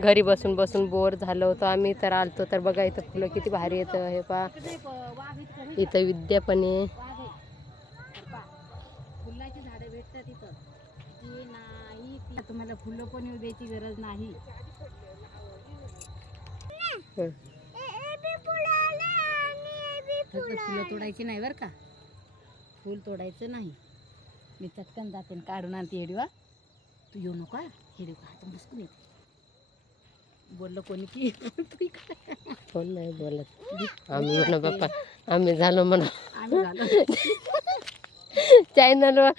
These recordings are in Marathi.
घरी बसून बसून बोर झालो होतो आम्ही, तर आलतो तर बघा इथं फुलं किती भारी येतं. हे पा इथं विद्या पण आहे. फुलाची झाडं भेटतात तिथं जी नाही ती तुम्हाला फुलं पण येऊ द्यायची गरज नाही. फक्त फुलं तोडायची नाही बरं का, फुल तोडायचं नाही. मी चटकन जाते आणि काढून आणते. हेडवा तू येऊ नका, हेडवा आता बसकून येते. बोललं कोणी की कोण नाही बोलत. आम्ही म्हणा बाप्पा, आम्ही झालो म्हणा आम्ही झालो चॅनलवर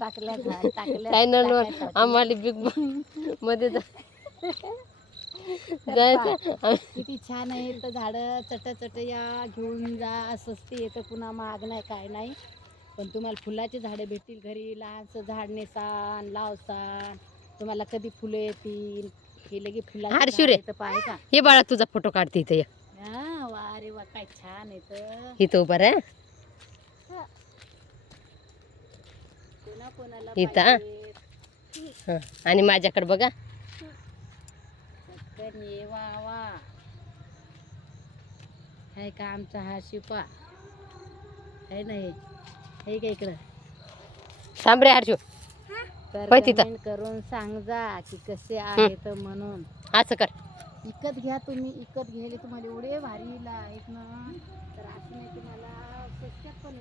टाकल्या चॅनलवर आम्हाला बिग मध्ये जायचं. किती छान आहे तर झाडं. चट या घेऊन जा, स्वस्ती येतं, पुन्हा महाग नाही काय नाही. पण तुम्हाला फुलाची झाडे भेटतील घरी. लहानसं झाड नेसान लावसान, तुम्हाला कधी फुलं येतील. हे लगे फुलाची झाड पाहे का. हे बाळा तुझा फोटो काढते इथे. वा रे वा, काय छान येतं. इथं उभं रे कोणाला इथं. आणि माझ्याकडे बघा. ये वा वा, आहे का आमचा हा शिपा आहे ना. हे का इकडं थांब रे हर्षू. तर कमेंट करून सांग जा की कसे आहेत म्हणून. असं कर. विकत घ्या तुम्ही, विकत घ्यायला तुम्हाला एवढे भारी आहेत ना, तर असं नाही तुम्हाला स्वस्तात पण